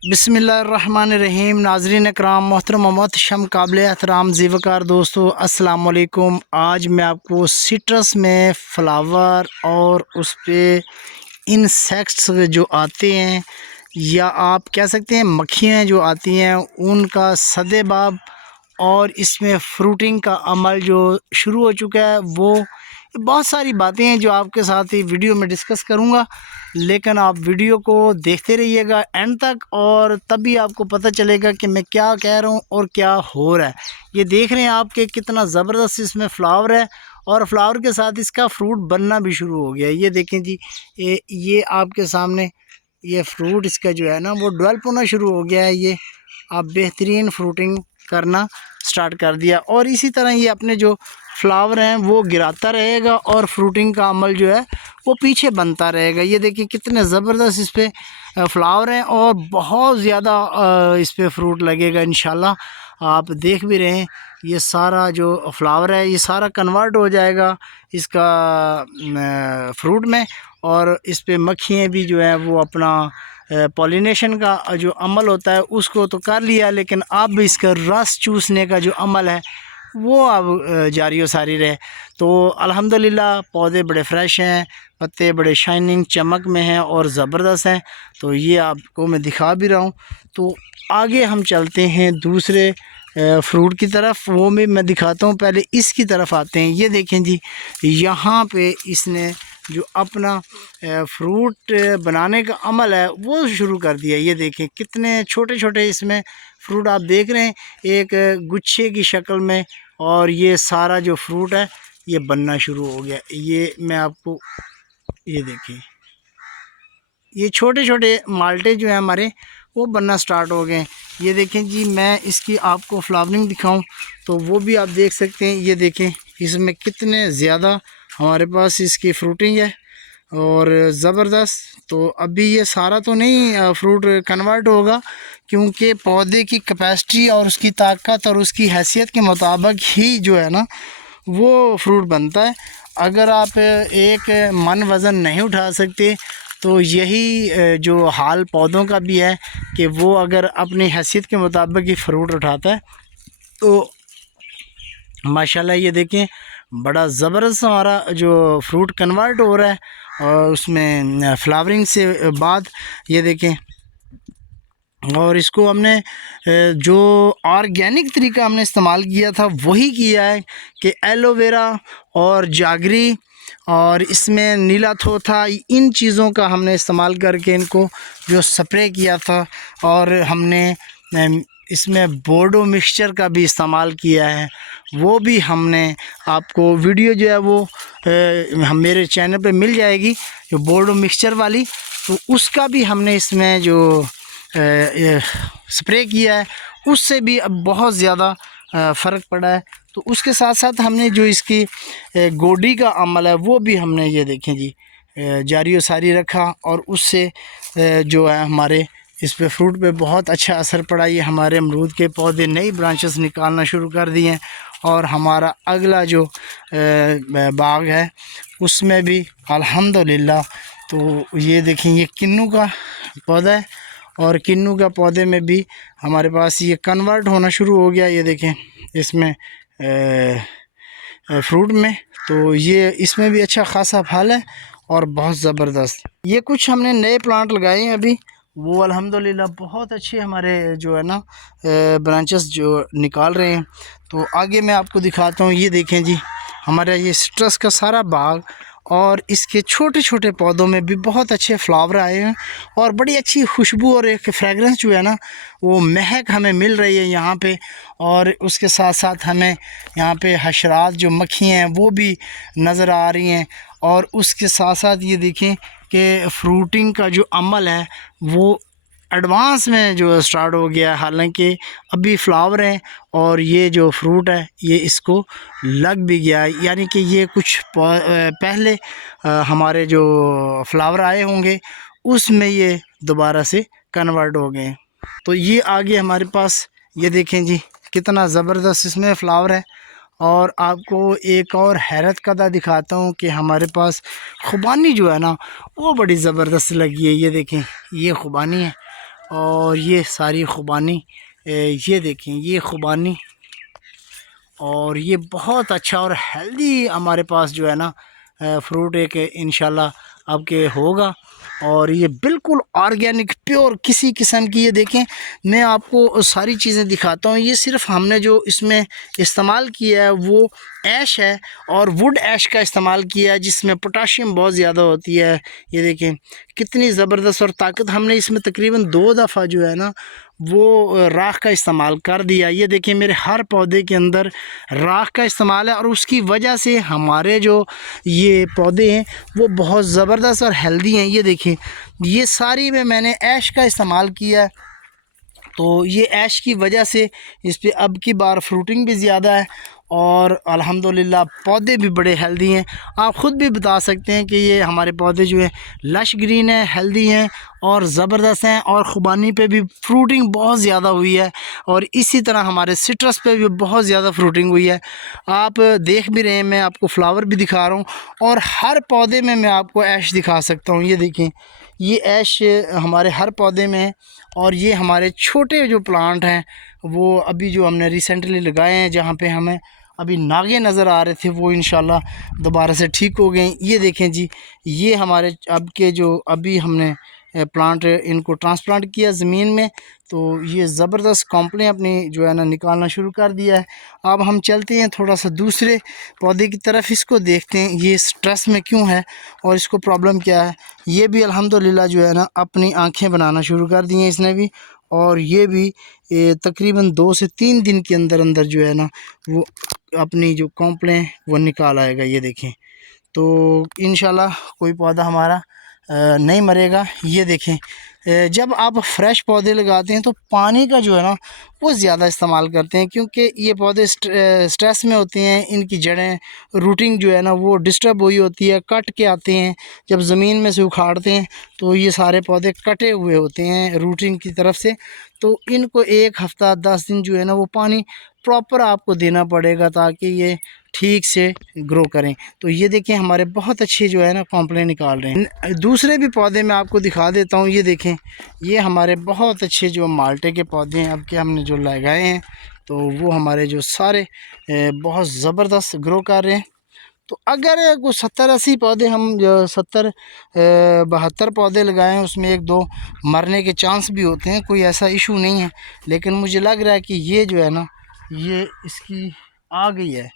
बिस्मिल्लाहिर्रहमानिर्रहीम। नाज़रीन इकराम, मोहतरम मोहतशम, काबिल एहतराम ज़ीवकार दोस्तों, अस्सलाम वालेकुम। आज मैं आपको सिट्रस में फ्लावर और उस पे इंसेक्ट्स जो आते हैं, या आप कह सकते हैं मक्खियाँ जो आती हैं, उनका सदेबाब और इसमें फ्रूटिंग का अमल जो शुरू हो चुका है, वो बहुत सारी बातें हैं जो आपके साथ ही वीडियो में डिस्कस करूंगा। लेकिन आप वीडियो को देखते रहिएगा एंड तक, और तभी आपको पता चलेगा कि मैं क्या कह रहा हूं और क्या हो रहा है। ये देख रहे हैं आपके कितना ज़बरदस्त इसमें फ्लावर है, और फ्लावर के साथ इसका फ्रूट बनना भी शुरू हो गया। ये देखें जी, ये आपके सामने ये फ्रूट इसका जो है ना, वो डेवलप होना शुरू हो गया है। ये आप बेहतरीन फ्रूटिंग करना स्टार्ट कर दिया, और इसी तरह ये अपने जो फ्लावर हैं वो गिराता रहेगा, और फ्रूटिंग का अमल जो है वो पीछे बनता रहेगा। ये देखिए कितने ज़बरदस्त इस पर फ्लावर हैं, और बहुत ज़्यादा इस पर फ्रूट लगेगा इंशाल्लाह। आप देख भी रहे हैं, ये सारा जो फ्लावर है ये सारा कन्वर्ट हो जाएगा इसका फ्रूट में, और इस पे मक्खियाँ भी जो है वो अपना पॉलिनेशन का जो अमल होता है उसको तो कर लिया, लेकिन अब इसका रस चूसने का जो अमल है वो अब जारी व सारी रहे। तो अल्हम्दुलिल्लाह पौधे बड़े फ्रेश हैं, पत्ते बड़े शाइनिंग चमक में हैं और ज़बरदस्त हैं। तो ये आपको मैं दिखा भी रहा हूँ। तो आगे हम चलते हैं दूसरे फ्रूट की तरफ, वो भी मैं दिखाता हूँ। पहले इसकी तरफ आते हैं। ये देखें जी, यहाँ पे इसने जो अपना फ्रूट बनाने का अमल है वो शुरू कर दिया। ये देखें कितने छोटे छोटे इसमें फ्रूट आप देख रहे हैं, एक गुच्छे की शक्ल में, और ये सारा जो फ्रूट है ये बनना शुरू हो गया। ये मैं आपको, ये देखिए ये छोटे छोटे माल्टे जो हैं हमारे वो बनना स्टार्ट हो गए। ये देखें जी, मैं इसकी आपको फ्लावरिंग दिखाऊं तो वो भी आप देख सकते हैं। ये देखें इसमें कितने ज़्यादा हमारे पास इसकी फ्रूटिंग है, और ज़बरदस्त। तो अभी ये सारा तो नहीं फ्रूट कन्वर्ट होगा, क्योंकि पौधे की कैपेसिटी और उसकी ताकत और उसकी हैसियत के मुताबिक ही जो है ना वो फ्रूट बनता है। अगर आप एक मन वज़न नहीं उठा सकते, तो यही जो हाल पौधों का भी है कि वो अगर अपनी हैसियत के मुताबिक ही फ्रूट उठाता है, तो माशाल्लाह ये देखें बड़ा ज़बरदस्त हमारा जो फ्रूट कन्वर्ट हो रहा है, और उसमें फ्लावरिंग से बाद ये देखें। और इसको हमने जो ऑर्गेनिक तरीका हमने इस्तेमाल किया था वही किया है कि एलोवेरा और जागरी और इसमें नीला थोथा, इन चीज़ों का हमने इस्तेमाल करके इनको जो स्प्रे किया था। और हमने इसमें बोर्डो मिक्सचर का भी इस्तेमाल किया है, वो भी हमने आपको वीडियो जो है वो हम मेरे चैनल पे मिल जाएगी, जो बोर्डो मिक्सचर वाली। तो उसका भी हमने इसमें जो स्प्रे किया है उससे भी अब बहुत ज़्यादा फ़र्क पड़ा है। तो उसके साथ साथ हमने जो इसकी गोडी का अमल है वो भी हमने, ये देखें जी, जारी व सारी रखा, और उससे जो है हमारे इस पे फ्रूट पे बहुत अच्छा असर पड़ा। ये हमारे अमरूद के पौधे नई ब्रांचेस निकालना शुरू कर दिए हैं, और हमारा अगला जो बाग है उसमें भी अल्हम्दुलिल्लाह। तो ये देखें ये किन्नू का पौधा है, और किन्नू का पौधे में भी हमारे पास ये कन्वर्ट होना शुरू हो गया। ये देखें इसमें फ्रूट में, तो ये इसमें भी अच्छा खासा फल है और बहुत ज़बरदस्त। ये कुछ हमने नए प्लांट लगाए हैं अभी, वो अल्हम्दुलिल्लाह बहुत अच्छे हमारे जो है ना ब्रांचेस जो निकाल रहे हैं। तो आगे मैं आपको दिखाता हूँ। ये देखें जी, हमारा ये सिट्रस का सारा बाग, और इसके छोटे छोटे पौधों में भी बहुत अच्छे फ्लावर आए हैं, और बड़ी अच्छी खुशबू और एक फ्रेगरेंस जो है ना वो महक हमें मिल रही है यहाँ पे। और उसके साथ साथ हमें यहाँ पे हशरात जो मक्खियाँ हैं वो भी नज़र आ रही हैं। और उसके साथ साथ ये देखें कि फ्रूटिंग का जो अमल है वो एडवांस में जो स्टार्ट हो गया। हालांकि अभी फ्लावर हैं, और ये जो फ्रूट है ये इसको लग भी गया है, यानी कि ये कुछ पहले हमारे जो फ्लावर आए होंगे उसमें ये दोबारा से कन्वर्ट हो गए। तो ये आगे हमारे पास, ये देखें जी कितना ज़बरदस्त इसमें फ्लावर है। और आपको एक और हैरत कदा दिखाता हूँ कि हमारे पास खुबानी जो है ना वो बड़ी ज़बरदस्त लगी है। ये देखें ये खुबानी है, और ये सारी खुबानी, ये देखें ये खुबानी, और ये बहुत अच्छा और हेल्दी हमारे पास जो है ना फ्रूट एक इंशाल्लाह आपके होगा। और ये बिल्कुल ऑर्गेनिक प्योर किसी किस्म की, ये देखें मैं आपको सारी चीज़ें दिखाता हूँ। ये सिर्फ हमने जो इसमें इस्तेमाल किया है वो ऐश है और वुड ऐश का इस्तेमाल किया है, जिसमें पोटाशियम बहुत ज़्यादा होती है। ये देखें कितनी ज़बरदस्त और ताकत। हमने इसमें तकरीबन 2 दफ़ा जो है ना वो राख का इस्तेमाल कर दिया। ये देखिए मेरे हर पौधे के अंदर राख का इस्तेमाल है, और उसकी वजह से हमारे जो ये पौधे हैं वो बहुत ज़बरदस्त और हेल्दी हैं। ये देखिए ये सारी में मैंने ऐश का इस्तेमाल किया है, तो ये ऐश की वजह से इस पर अब की बार फ्रूटिंग भी ज़्यादा है और अल्हम्दुलिल्लाह पौधे भी बड़े हेल्दी हैं। आप ख़ुद भी बता सकते हैं कि ये हमारे पौधे जो है लश ग्रीन है, हेल्दी हैं और ज़बरदस्त हैं। और खुबानी पे भी फ्रूटिंग बहुत ज़्यादा हुई है, और इसी तरह हमारे सिट्रस पे भी बहुत ज़्यादा फ्रूटिंग हुई है। आप देख भी रहे हैं, मैं आपको फ्लावर भी दिखा रहा हूँ, और हर पौधे में मैं आपको ऐश दिखा सकता हूँ। ये देखें ये ऐश हमारे हर पौधे में है। और ये हमारे छोटे जो प्लांट हैं वो अभी जो हमने रिसेंटली लगाए हैं, जहाँ पे हमें अभी नागे नज़र आ रहे थे, वो इंशाल्लाह दोबारा से ठीक हो गए। ये देखें जी, ये हमारे अब के जो अभी हमने प्लांट इनको ट्रांसप्लांट किया ज़मीन में, तो ये ज़बरदस्त कॉम्पलें अपनी जो है ना निकालना शुरू कर दिया है। अब हम चलते हैं थोड़ा सा दूसरे पौधे की तरफ, इसको देखते हैं ये स्ट्रेस में क्यों है और इसको प्रॉब्लम क्या है। ये भी अल्हम्दुलिल्लाह जो है ना अपनी आँखें बनाना शुरू कर दी हैं इसने भी, और ये भी तकरीबन 2 से 3 दिन के अंदर अंदर जो है ना वो अपनी जो कॉम्पलें वो निकाल आएगा। ये देखें, तो इंशाल्लाह कोई पौधा हमारा नहीं मरेगा। ये देखें जब आप फ्रेश पौधे लगाते हैं तो पानी का जो है ना वो ज़्यादा इस्तेमाल करते हैं, क्योंकि ये पौधे स्ट्रेस में होते हैं, इनकी जड़ें रूटिंग जो है ना वो डिस्टर्ब हुई होती है, कट के आते हैं। जब ज़मीन में से उखाड़ते हैं तो ये सारे पौधे कटे हुए होते हैं रूटिंग की तरफ से, तो इनको 1 हफ़्ता 10 दिन जो है ना वो पानी प्रॉपर आपको देना पड़ेगा ताकि ये ठीक से ग्रो करें। तो ये देखें हमारे बहुत अच्छे जो है ना कॉम्पलें निकाल रहे हैं। दूसरे भी पौधे मैं आपको दिखा देता हूँ। ये देखें ये हमारे बहुत अच्छे जो माल्टे के पौधे हैं अब के हमने जो लगाए हैं, तो वो हमारे जो सारे बहुत ज़बरदस्त ग्रो कर रहे हैं। तो अगर कुछ 70-80 पौधे हम 70-72 पौधे लगाए हैं, उसमें 1-2 मरने के चांस भी होते हैं, कोई ऐसा इशू नहीं है। लेकिन मुझे लग रहा है कि ये जो है ना ये इसकी आ गई है,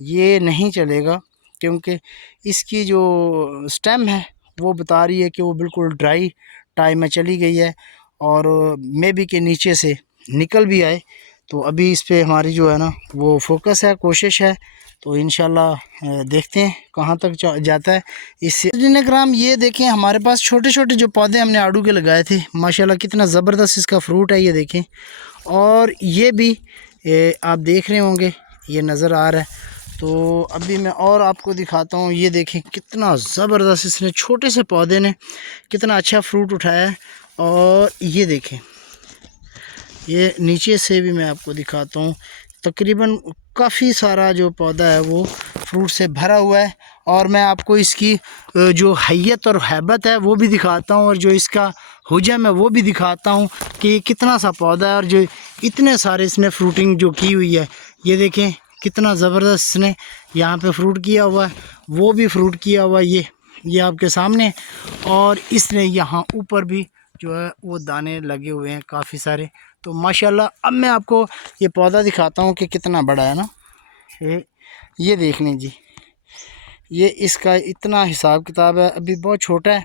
ये नहीं चलेगा, क्योंकि इसकी जो स्टेम है वो बता रही है कि वो बिल्कुल ड्राई टाइम में चली गई है, और मे बी के नीचे से निकल भी आए। तो अभी इस पे हमारी जो है ना वो फोकस है, कोशिश है, तो इंशाल्लाह देखते हैं कहाँ तक जाता है इससे। ग्राम ये देखें हमारे पास छोटे छोटे जो पौधे हमने आड़ू के लगाए थे, माशाल्लाह कितना ज़बरदस्त इसका फ्रूट है। ये देखें, और ये भी आप देख रहे होंगे ये नज़र आ रहा है। तो अभी मैं और आपको दिखाता हूँ। ये देखें कितना ज़बरदस्त इसने छोटे से पौधे ने कितना अच्छा फ्रूट उठाया है। और ये देखें ये नीचे से भी मैं आपको दिखाता हूँ, तकरीबन काफ़ी सारा जो पौधा है वो फ्रूट से भरा हुआ है। और मैं आपको इसकी जो हैयत और हैबत है वो भी दिखाता हूँ, और जो इसका हुजम है वो भी दिखाता हूँ कि कितना सा पौधा है और जो इतने सारे इसने फ्रूटिंग जो की हुई है। ये देखें कितना ज़बरदस्त इसने यहाँ पे फ्रूट किया हुआ है, वो भी फ्रूट किया हुआ है ये आपके सामने। और इसने यहाँ ऊपर भी जो है वो दाने लगे हुए हैं काफ़ी सारे। तो माशाल्लाह अब मैं आपको ये पौधा दिखाता हूँ कि कितना बड़ा है ना। ये देख लें जी, ये इसका इतना हिसाब किताब है, अभी बहुत छोटा है,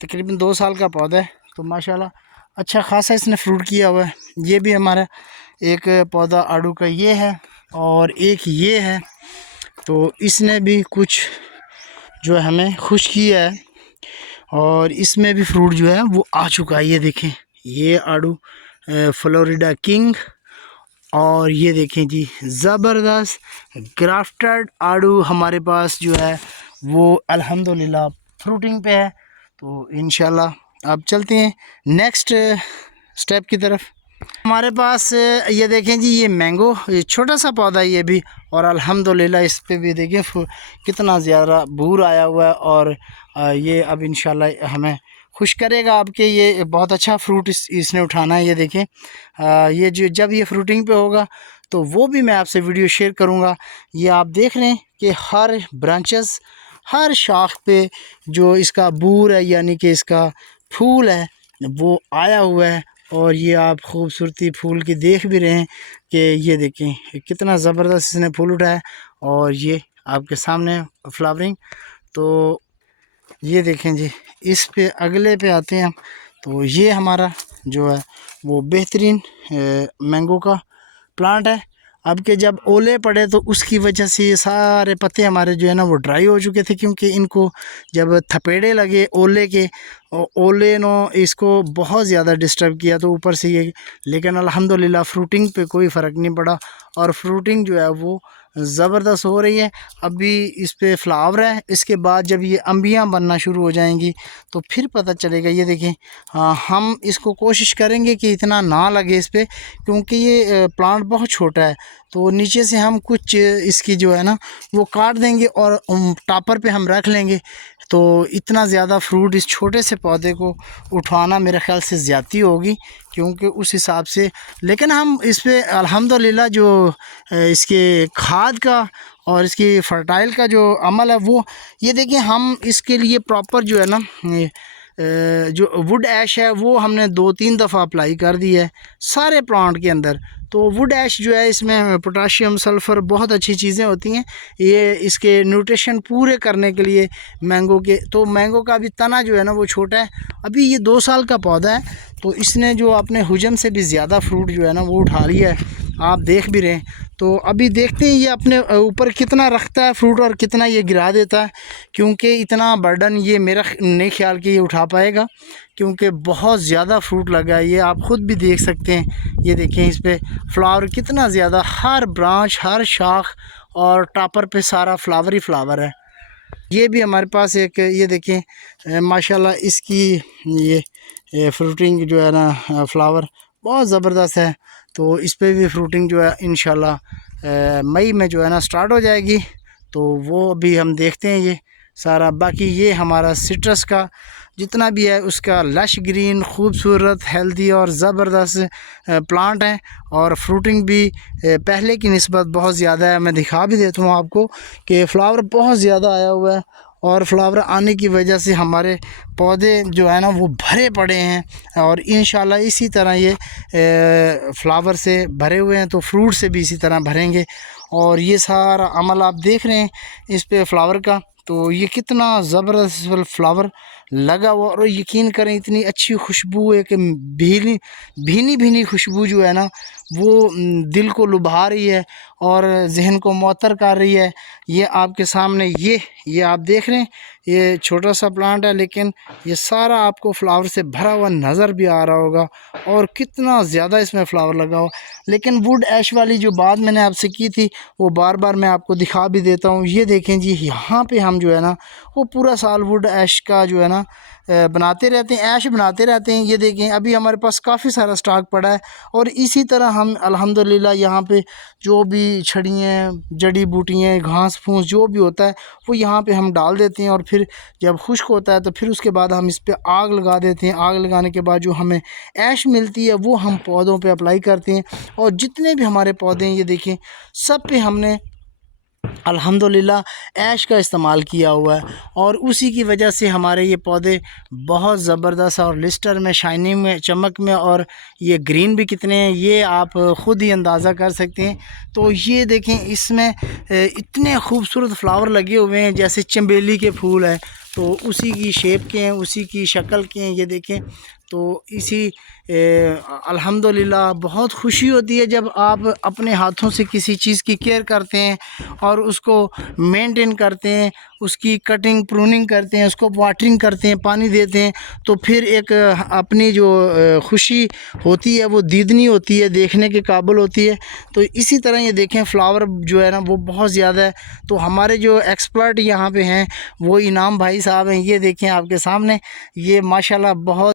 तकरीबन 2 साल का पौधा है। तो माशाल्लाह अच्छा खासा इसने फ्रूट किया हुआ है। ये भी हमारा एक पौधा आड़ू का ये है, और एक ये है, तो इसने भी कुछ जो है हमें खुश किया है, और इसमें भी फ्रूट जो है वो आ चुका है। ये देखें ये आड़ू फ्लोरिडा किंग, और ये देखें जी ज़बरदस्त ग्राफ्टेड आड़ू हमारे पास जो है वो अल्हम्दुलिल्लाह फ्रूटिंग पे है। तो इंशाल्लाह अब चलते हैं नेक्स्ट स्टेप की तरफ। हमारे पास ये देखें जी ये मैंगो, ये छोटा सा पौधा है ये भी, और अल्हम्दुलिल्लाह इस पे भी देखिए कितना ज़्यादा बूर आया हुआ है, और ये अब इंशाल्लाह हमें खुश करेगा आपके। ये बहुत अच्छा फ्रूट इसने उठाना है। ये देखें, ये जो जब ये फ्रूटिंग पे होगा तो वो भी मैं आपसे वीडियो शेयर करूँगा। ये आप देख रहे हैं कि हर ब्रांचेस, हर शाख पे जो इसका बूर है यानी कि इसका फूल है वो आया हुआ है। और ये आप खूबसूरती फूल की देख भी रहे हैं कि ये देखें कितना ज़बरदस्त इसने फूल उठाया। और ये आपके सामने फ्लावरिंग। तो ये देखें जी, इस पे अगले पे आते हैं हम। तो ये हमारा जो है वो बेहतरीन मैंगो का प्लांट है। अब के जब ओले पड़े तो उसकी वजह से ये सारे पत्ते हमारे जो है ना वो ड्राई हो चुके थे, क्योंकि इनको जब थपेड़े लगे ओले के, ओले नो इसको बहुत ज़्यादा डिस्टर्ब किया तो ऊपर से ये। लेकिन अल्हम्दुलिल्लाह फ्रूटिंग पे कोई फ़र्क नहीं पड़ा और फ्रूटिंग जो है वो ज़बरदस्त हो रही है। अभी इस पे फ्लावर है, इसके बाद जब ये अंबियाँ बनना शुरू हो जाएंगी तो फिर पता चलेगा। ये देखें, हम इसको कोशिश करेंगे कि इतना ना लगे इस पर, क्योंकि ये प्लांट बहुत छोटा है। तो नीचे से हम कुछ इसकी जो है ना वो काट देंगे और टॉपर पे हम रख लेंगे। तो इतना ज़्यादा फ्रूट इस छोटे से पौधे को उठाना मेरे ख़्याल से ज़्यादती होगी, क्योंकि उस हिसाब से। लेकिन हम इस पे अल्हम्दुलिल्लाह जो इसके खाद का और इसकी फर्टाइल का जो अमल है वो, ये देखिए हम इसके लिए प्रॉपर जो है ना जो वुड ऐश है वो हमने 2-3 दफ़ा अप्लाई कर दी है सारे प्लांट के अंदर। तो वुड ऐश जो है इसमें पोटाशियम, सल्फ़र बहुत अच्छी चीज़ें होती हैं, ये इसके न्यूट्रिशन पूरे करने के लिए मैंगो के। तो मैंगो का भी तना जो है ना वो छोटा है, अभी ये 2 साल का पौधा है। तो इसने जो अपने हुजम से भी ज़्यादा फ्रूट जो है ना वो उठा लिया है, आप देख भी रहे हैं। तो अभी देखते हैं ये अपने ऊपर कितना रखता है फ्रूट और कितना ये गिरा देता है, क्योंकि इतना बर्डन ये मेरा नहीं ख्याल कि ये उठा पाएगा, क्योंकि बहुत ज़्यादा फ्रूट लगा है। ये आप ख़ुद भी देख सकते हैं। ये देखें इस पर फ्लावर कितना ज़्यादा, हर ब्रांच, हर शाख और टॉपर पे सारा फ्लावर ही फ्लावर है। ये भी हमारे पास एक, ये देखें माशाल्लाह इसकी ये फ्रूटिंग जो है ना फ्लावर बहुत ज़बरदस्त है। तो इस पे भी फ्रूटिंग जो है इंशाल्लाह मई में जो है ना स्टार्ट हो जाएगी। तो वो भी हम देखते हैं ये सारा। बाकी ये हमारा सिट्रस का जितना भी है उसका लश ग्रीन, खूबसूरत, हेल्दी और ज़बरदस्त प्लांट है। और फ्रूटिंग भी पहले की निस्बत बहुत ज़्यादा है। मैं दिखा भी देता हूँ आपको कि फ़्लावर बहुत ज़्यादा आया हुआ है, और फ्लावर आने की वजह से हमारे पौधे जो है ना वो भरे पड़े हैं। और इंशाल्लाह इसी तरह ये फ्लावर से भरे हुए हैं तो फ्रूट से भी इसी तरह भरेंगे। और ये सारा अमल आप देख रहे हैं इस पे फ्लावर का। तो ये कितना ज़बरदस्त फ्लावर लगा हुआ, और यकीन करें इतनी अच्छी खुशबू है कि भीनी भीनी भीनी खुशबू जो है ना वो दिल को लुभा रही है और जहन को मुअत्तर कर रही है। ये आपके सामने ये आप देख रहे हैं, ये छोटा सा प्लांट है लेकिन ये सारा आपको फ्लावर से भरा हुआ नज़र भी आ रहा होगा, और कितना ज़्यादा इसमें फ्लावर लगा हुआ। लेकिन वुड ऐश वाली जो बात मैंने आपसे की थी वो बार बार मैं आपको दिखा भी देता हूँ। ये देखें जी, यहाँ पे हम जो है ना वो पूरा साल वुड ऐश का जो है ना बनाते रहते हैं, ऐश बनाते रहते हैं। ये देखें अभी हमारे पास काफ़ी सारा स्टॉक पड़ा है। और इसी तरह हम अल्हम्दुलिल्लाह यहाँ पे जो भी छड़ियाँ, जड़ी बूटियाँ, घास फूस जो भी होता है वो यहाँ पे हम डाल देते हैं। और फिर जब खुश्क होता है तो फिर उसके बाद हम इस पर आग लगा देते हैं। आग लगाने के बाद जो हमें ऐश मिलती है वो हम पौधों पे अप्लाई करते हैं। और जितने भी हमारे पौधे हैं ये देखें सब पे हमने अल्हम्दुलिल्लाह ऐश का इस्तेमाल किया हुआ है, और उसी की वजह से हमारे ये पौधे बहुत ज़बरदस्त और लिस्टर में, शाइनिंग में, चमक में, और ये ग्रीन भी कितने हैं ये आप ख़ुद ही अंदाज़ा कर सकते हैं। तो ये देखें इसमें इतने खूबसूरत फ्लावर लगे हुए हैं जैसे चमेली के फूल हैं, तो उसी की शेप के हैं, उसी की शक्ल के हैं। ये देखें तो इसी अल्हम्दुलिल्लाह बहुत खुशी होती है जब आप अपने हाथों से किसी चीज़ की केयर करते हैं और उसको मेंटेन करते हैं, उसकी कटिंग, प्रूनिंग करते हैं, उसको वाटरिंग करते हैं, पानी देते हैं। तो फिर एक अपनी जो खुशी होती है वो दीदनी होती है, देखने के काबिल होती है। तो इसी तरह ये देखें फ्लावर जो है ना वो बहुत ज़्यादा है। तो हमारे जो एक्सपर्ट यहाँ पे हैं वो इनाम भाई साहब हैं। ये देखें आपके सामने, ये माशाल्लाह बहुत